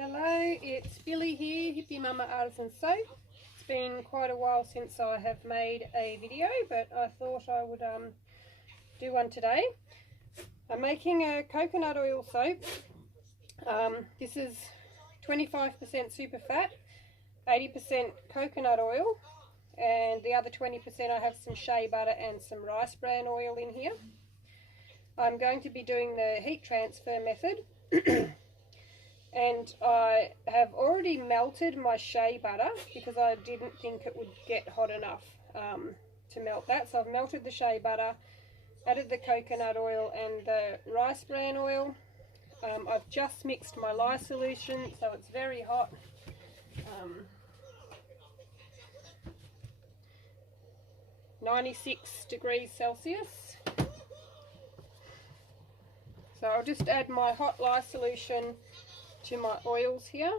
Hello, it's Billy here, Hippie Mama Artisan Soap. It's been quite a while since I have made a video, but I thought I would do one today. I'm making a coconut oil soap. This is 25% super fat, 80% coconut oil, and the other 20% I have some shea butter and some rice bran oil in here. I'm going to be doing the heat transfer method. And I have already melted my shea butter because I didn't think it would get hot enough to melt that. So I've melted the shea butter, added the coconut oil and the rice bran oil. I've just mixed my lye solution, so it's very hot. 96 degrees Celsius. So I'll just add my hot lye solution to my oils here.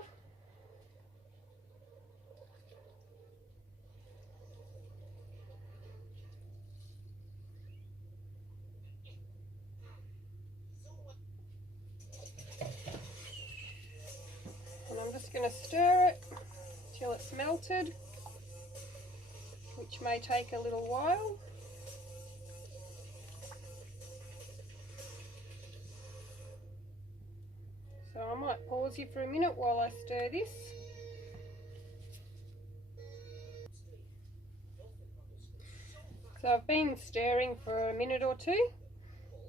And I'm just going to stir it till it's melted, which may take a little while. So I might pause you for a minute while I stir this. So I've been stirring for a minute or two.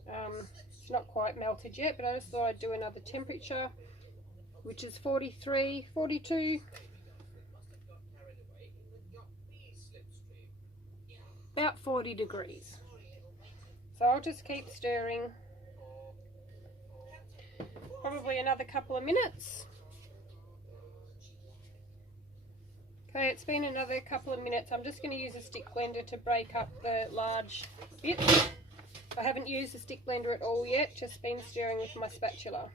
It's not quite melted yet, but I just thought I'd do another temperature, which is 43, 42. About 40 degrees. So I'll just keep stirring. Probably another couple of minutes. Okay, it's been another couple of minutes. I'm just going to use a stick blender to break up the large bits. I haven't used the stick blender at all yet, just been stirring with my spatula.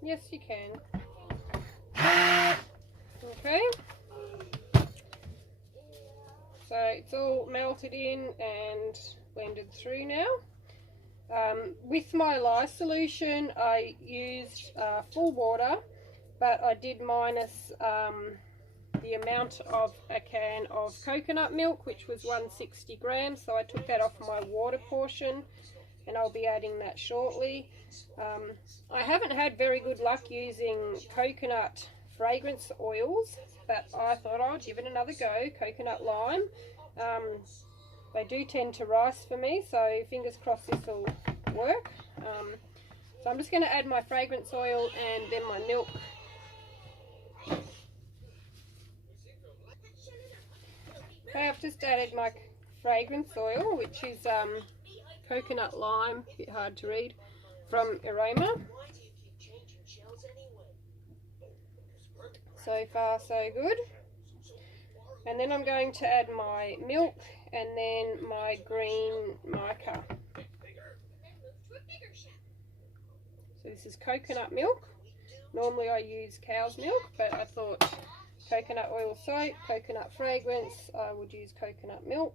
Yes, you can. Okay. So it's all melted in and blended through now. With my lye solution, I used full water, but I did minus the amount of a can of coconut milk, which was 160 grams. So I took that off my water portion, and I'll be adding that shortly. I haven't had very good luck using coconut fragrance oils, but I thought I'd give it another go. Coconut lime. They do tend to rise for me, so fingers crossed this will work. So I'm just going to add my fragrance oil and then my milk. Okay, I've just added my fragrance oil, which is coconut lime, a bit hard to read, from Aroma. So far so good. And then I'm going to add my milk and then my green mica. So this is coconut milk. Normally I use cow's milk, but I thought coconut oil soap, coconut fragrance, I would use coconut milk.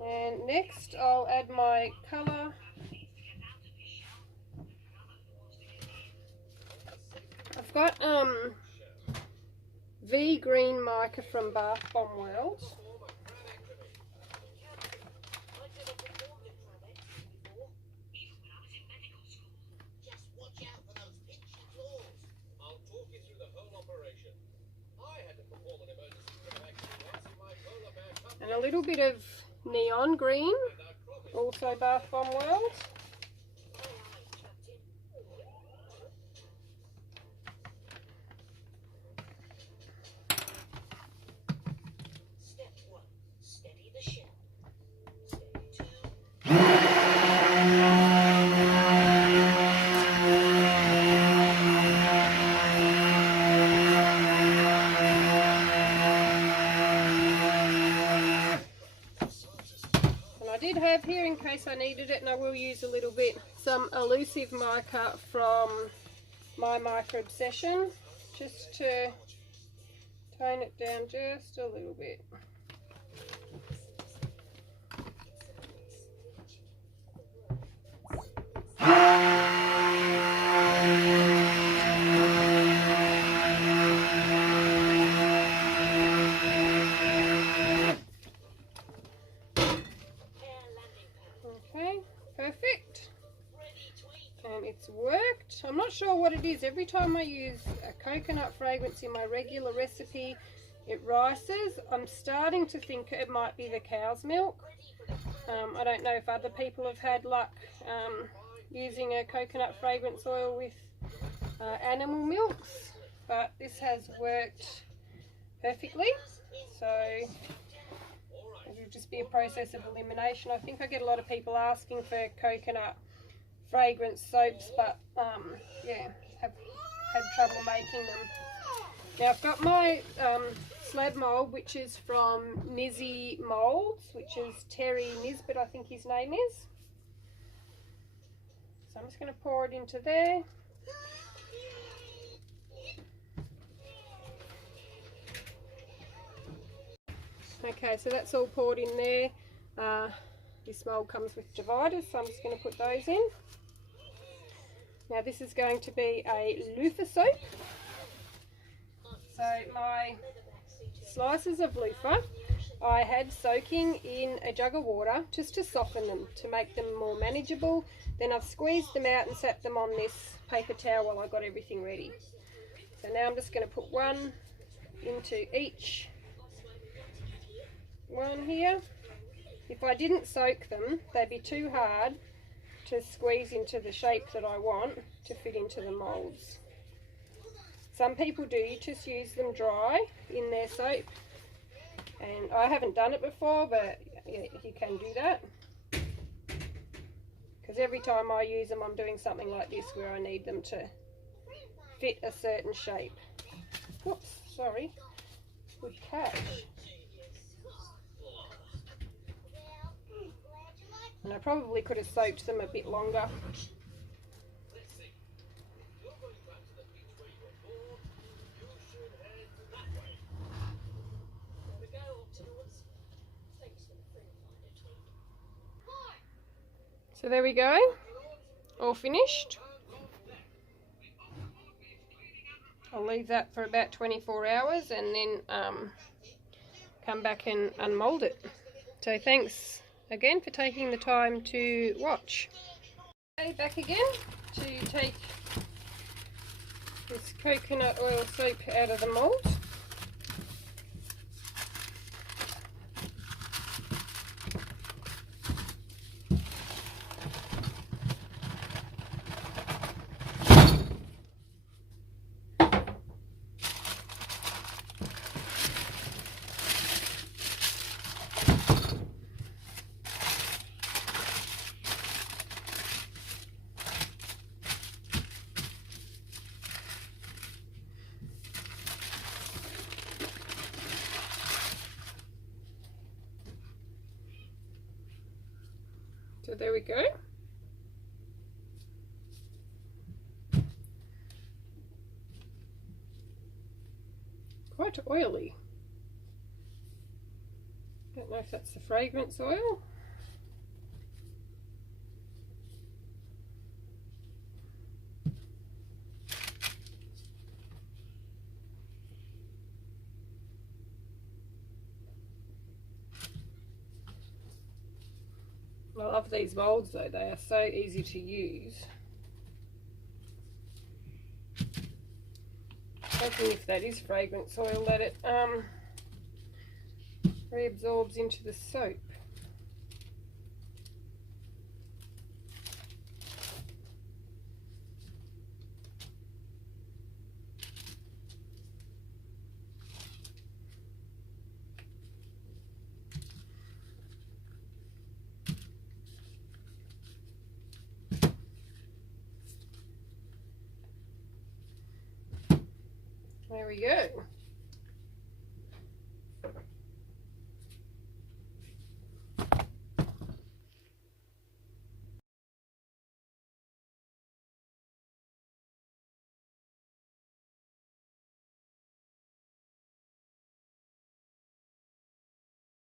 And next I'll add my colour. I've got V green mica from Bath Bomb World. And a little bit of neon green, also Bath Bomb World. did have here, in case I needed it, and I will use a little bit, some elusive mica from my Mica Obsession, just to tone it down just a little bit. Okay, perfect. And it's worked. I'm not sure what it is. Every time I use a coconut fragrance in my regular recipe, it rises. I'm starting to think it might be the cow's milk. I don't know if other people have had luck using a coconut fragrance oil with animal milks, but this has worked perfectly. So it'll just be a process of elimination. I think I get a lot of people asking for coconut fragrance soaps, but yeah, have had trouble making them. Now I've got my slab mould, which is from Nizzy Molds, which is Terry Nisbet, I think his name is. So I'm just going to pour it into there. Okay, so that's all poured in there. This mould comes with dividers, so I'm just going to put those in. Now this is going to be a loofah soap. So my slices of loofah I had soaking in a jug of water just to soften them, to make them more manageable. Then I've squeezed them out and sat them on this paper towel while I got everything ready. So now I'm just going to put one into each one here. If I didn't soak them, they'd be too hard to squeeze into the shape that I want to fit into the moulds. Some people do just use them dry in their soap, and I haven't done it before, but yeah, you can do that, because every time I use them I'm doing something like this where I need them to fit a certain shape. Whoops, sorry, good catch. And I probably could have soaked them a bit longer. So there we go, all finished. I'll leave that for about 24 hours and then come back and unmold it. So thanks again for taking the time to watch. Okay, back again to take this coconut oil soap out of the mould. So there we go. Quite oily. Don't know if that's the fragrance oil. I love these moulds though, they are so easy to use. Hoping if that is fragrance oil that it reabsorbs into the soap. There we go.